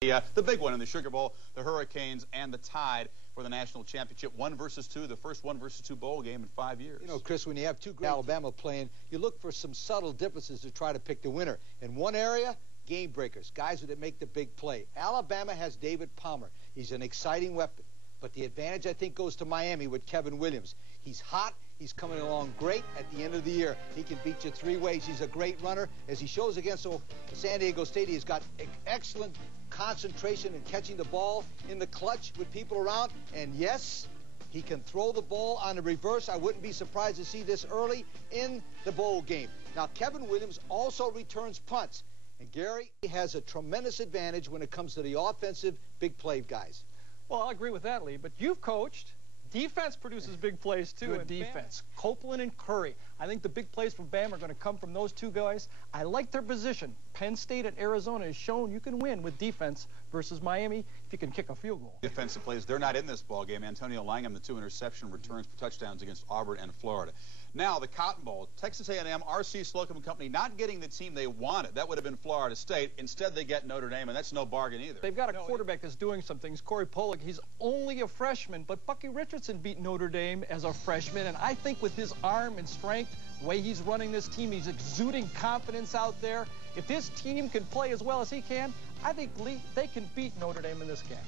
The big one in the Sugar Bowl, the Hurricanes and the Tide for the national championship. 1 versus 2, the first 1 versus 2 bowl game in 5 years. You know, Chris, when you have two great Alabama playing, you look for some subtle differences to try to pick the winner. In one area, game breakers, guys that make the big play. Alabama has David Palmer. He's an exciting weapon. But the advantage, I think, goes to Miami with Kevin Williams. He's hot. He's coming along great at the end of the year. He can beat you 3 ways. He's a great runner. As he shows against San Diego State, he's got excellent concentration in catching the ball in the clutch with people around. And yes, he can throw the ball on the reverse. I wouldn't be surprised to see this early in the bowl game. Now, Kevin Williams also returns punts. And Gary has a tremendous advantage when it comes to the offensive big play guys. Well, I agree with that, Lee, but you've coached. Defense produces big plays, too. Good defense. Copeland and Curry. I think the big plays from Bama are going to come from those 2 guys. I like their position. Penn State and Arizona has shown you can win with defense versus Miami if you can kick a field goal. Defensive plays, they're not in this ball game. Antonio Langham, the 2 interception returns for touchdowns against Auburn and Florida. Now, the Cotton Bowl, Texas A&M, R.C. Slocum and company not getting the team they wanted. That would have been Florida State. Instead, they get Notre Dame, and that's no bargain either. They've got a quarterback that's doing some things. Corey Pollock, he's only a freshman, but Bucky Richardson beat Notre Dame as a freshman, and I think with his arm and strength, the way he's running this team, he's exuding confidence out there. If this team can play as well as he can, I think, Lee, they can beat Notre Dame in this game.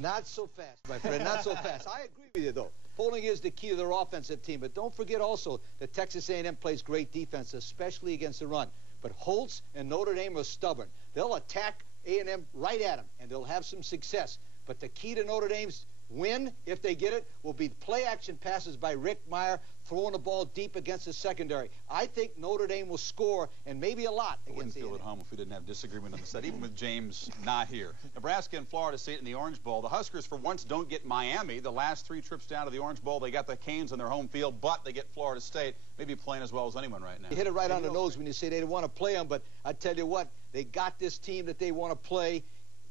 Not so fast, my friend, not so fast. I agree with you, though. Polling is the key to their offensive team, but don't forget also that Texas A&M plays great defense, especially against the run. But Holtz and Notre Dame are stubborn. They'll attack A&M right at them, and they'll have some success. But the key to Notre Dame's win, if they get it, will be play-action passes by Rick Meyer, throwing the ball deep against the secondary. I think Notre Dame will score, and maybe a lot against A&M. I wouldn't feel at home if we didn't have disagreement on the set, even with James not here. Nebraska and Florida State in the Orange Bowl. The Huskers, for once, don't get Miami. The last 3 trips down to the Orange Bowl, they got the Canes on their home field, but they get Florida State, maybe playing as well as anyone right now. You hit it right on the nose when you say they didn't want to play them, but I tell you what, they got this team that they want to play.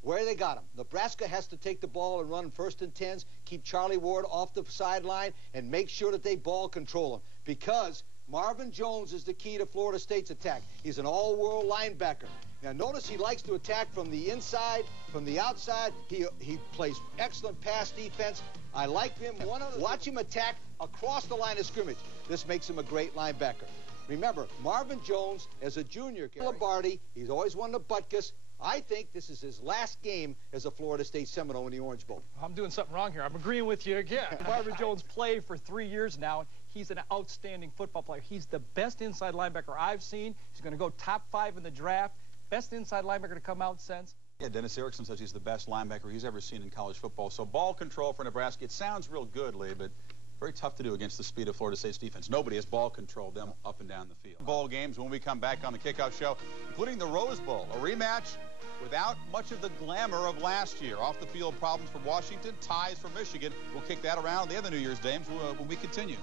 Where they got him. Nebraska has to take the ball and run 1st and 10s, keep Charlie Ward off the sideline, and make sure that they ball control him. Because Marvin Jones is the key to Florida State's attack. He's an all-world linebacker. Now, notice he likes to attack from the inside, from the outside. He plays excellent pass defense. I like him. Watch him attack across the line of scrimmage. This makes him a great linebacker. Remember, Marvin Jones, as a junior, Lombardi, he's always won the Butkus. I think this is his last game as a Florida State Seminole in the Orange Bowl. I'm doing something wrong here. I'm agreeing with you again. Marvin Jones played for 3 years now. He's an outstanding football player. He's the best inside linebacker I've seen. He's going to go top 5 in the draft. Best inside linebacker to come out since. Yeah, Dennis Erickson says he's the best linebacker he's ever seen in college football. So ball control for Nebraska, it sounds real good, Lee, but very tough to do against the speed of Florida State's defense. Nobody has ball controlled them up and down the field. Bowl games when we come back on the Kickoff Show, including the Rose Bowl, a rematch without much of the glamour of last year. Off the field problems for Washington, ties for Michigan. We'll kick that around the other New Year's games when we continue.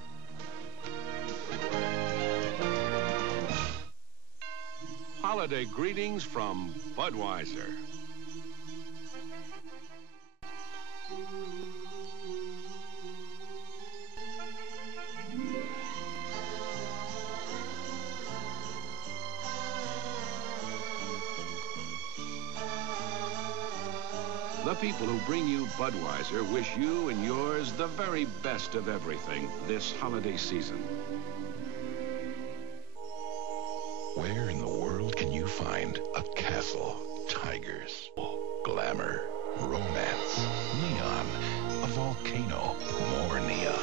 Holiday greetings from Budweiser. The people who bring you Budweiser wish you and yours the very best of everything this holiday season. Where in the world can you find a castle, tigers, glamour, romance, neon, a volcano, more neon,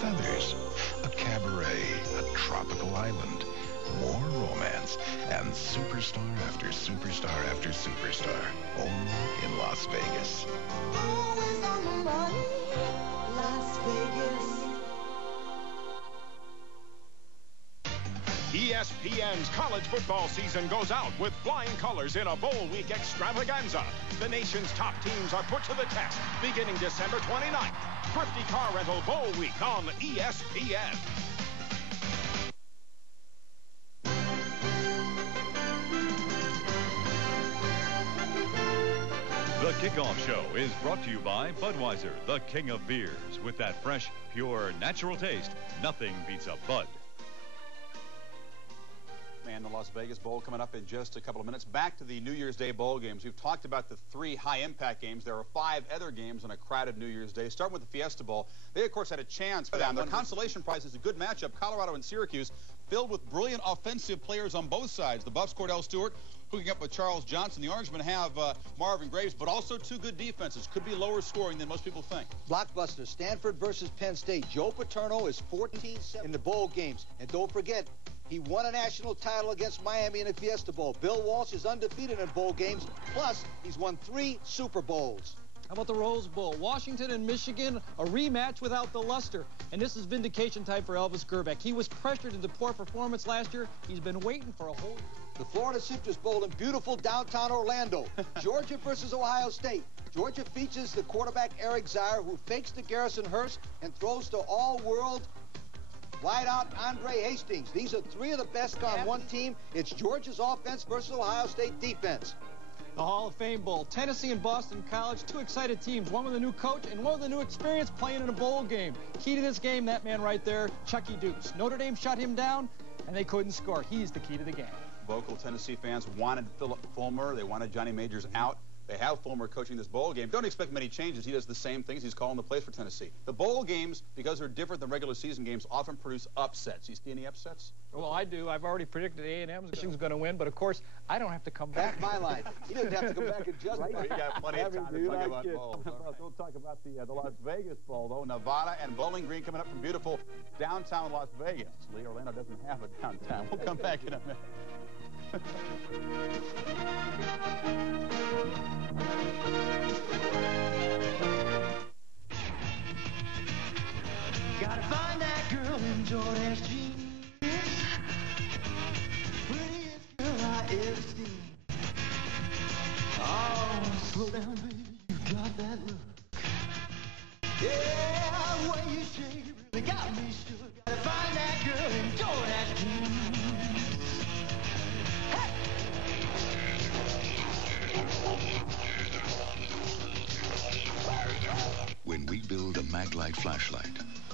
feathers, a cabaret, a tropical island, more romance, and superstar after superstar after superstar, only in Las Vegas. Always on the money, Las Vegas. ESPN's college football season goes out with flying colors in a bowl week extravaganza. The nation's top teams are put to the test beginning December 29th. Thrifty Car Rental Bowl Week on ESPN. The Kickoff Show is brought to you by Budweiser, the king of beers. With that fresh, pure, natural taste, nothing beats a Bud. And the Las Vegas Bowl coming up in just a couple of minutes. Back to the New Year's Day bowl games. We've talked about the 3 high-impact games. There are 5 other games on a crowded New Year's Day. Starting with the Fiesta Bowl. They, of course, had a chance. Their consolation prize is a good matchup. Colorado and Syracuse, filled with brilliant offensive players on both sides. The Buffs, Cordell Stewart, hooking up with Charles Johnson. The Orangemen have Marvin Graves, but also 2 good defenses. Could be lower scoring than most people think. Blockbuster, Stanford versus Penn State. Joe Paterno is 14-7 in the bowl games. And don't forget, he won a national title against Miami in the Fiesta Bowl. Bill Walsh is undefeated in bowl games. Plus, he's won 3 Super Bowls. How about the Rose Bowl? Washington and Michigan, a rematch without the luster. And this is vindication time for Elvis Grbac. He was pressured into poor performance last year. He's been waiting for a whole... The Florida Citrus Bowl in beautiful downtown Orlando. Georgia versus Ohio State. Georgia features the quarterback Eric Zaire, who fakes to Garrison Hurst and throws to all-world wideout Andre Hastings. These are 3 of the best on one team. It's Georgia's offense versus Ohio State defense. The Hall of Fame Bowl. Tennessee and Boston College, 2 excited teams. One with a new coach and one with a new experience playing in a bowl game. Key to this game, that man right there, Chucky Dukes. Notre Dame shut him down, and they couldn't score. He's the key to the game. Vocal Tennessee fans wanted Philip Fulmer. They wanted Johnny Majors out. They have Fulmer coaching this bowl game. Don't expect many changes. He does the same things. He's calling the plays for Tennessee. The bowl games, because they're different than regular season games, often produce upsets. You see any upsets? Well, I do. I've already predicted A&M's going to win, but of course, I don't have to come back. That's my line. He doesn't have to come back and justify. You got plenty of time to talk about bowls. We'll talk about the Las Vegas Bowl, though. Nevada and Bowling Green coming up from beautiful downtown Las Vegas. Lee, Orlando doesn't have a downtown. We'll come back in a minute. Gotta find that girl in Jordan's jeans. Prettiest girl I ever seen. Oh, slow down, baby, you got that look. Yeah, the way you shake it really got me shook. Gotta find that girl in Jordan's jeans. When we build a Maglite flashlight,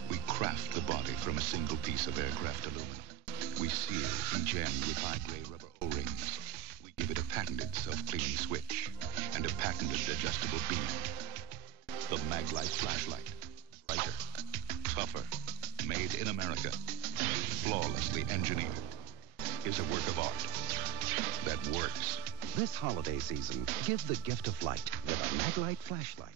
we craft the body from a single piece of aircraft aluminum. We seal and gem with high-grade rubber O-rings. We give it a patented self-cleaning switch and a patented adjustable beam. The Maglite flashlight. Brighter, tougher, made in America, flawlessly engineered, is a work of art that works. This holiday season, give the gift of light with a Maglite flashlight.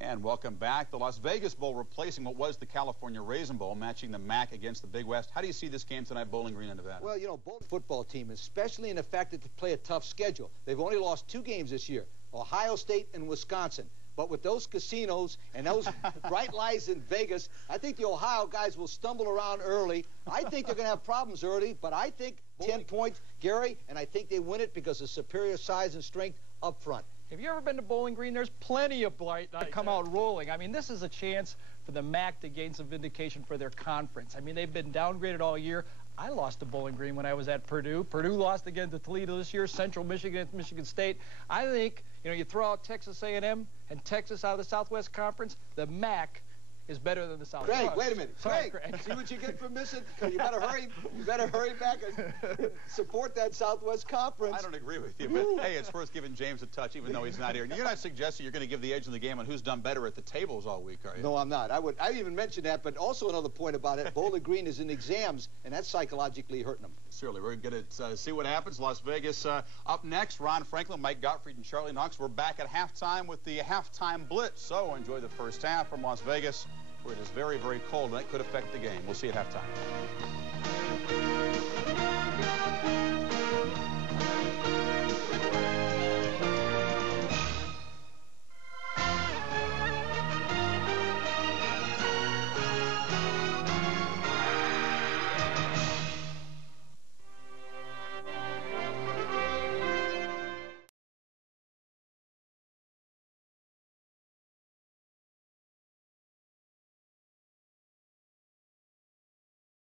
And welcome back. The Las Vegas Bowl replacing what was the California Raisin Bowl, matching the MAC against the Big West. How do you see this game tonight, Bowling Green and Nevada? Well, you know, Bowling football team, especially in the fact that they play a tough schedule. They've only lost 2 games this year, Ohio State and Wisconsin. But with those casinos and those bright lights in Vegas, I think the Ohio guys will stumble around early. I think they're going to have problems early, but I think 10 points, Gary, and I think they win it because of superior size and strength up front. Have you ever been to Bowling Green? There's plenty of bright lights come out rolling. I mean, this is a chance for the MAC to gain some vindication for their conference. I mean, they've been downgraded all year. I lost to Bowling Green when I was at Purdue. Purdue lost again to Toledo this year. Central Michigan at Michigan State. I think, you know, you throw out Texas A&M and Texas out of the Southwest Conference, the MAC is better than the South. Craig, wait a minute. Sorry, Craig, see what you get for missing? You better hurry. You better hurry back and support that Southwest Conference. I don't agree with you, but hey, it's worth giving James a touch, even though he's not here. And you're not suggesting you're going to give the edge in the game on who's done better at the tables all week, are you? No, I'm not. I even mentioned that, but also another point about it, Bowling Green is in exams, and that's psychologically hurting them. Certainly. We're going to see what happens. Las Vegas up next. Ron Franklin, Mike Gottfried, and Charlie Knox. We're back at halftime with the halftime blitz. So enjoy the first half from Las Vegas, where it is very, very cold, and that could affect the game. We'll see you at halftime.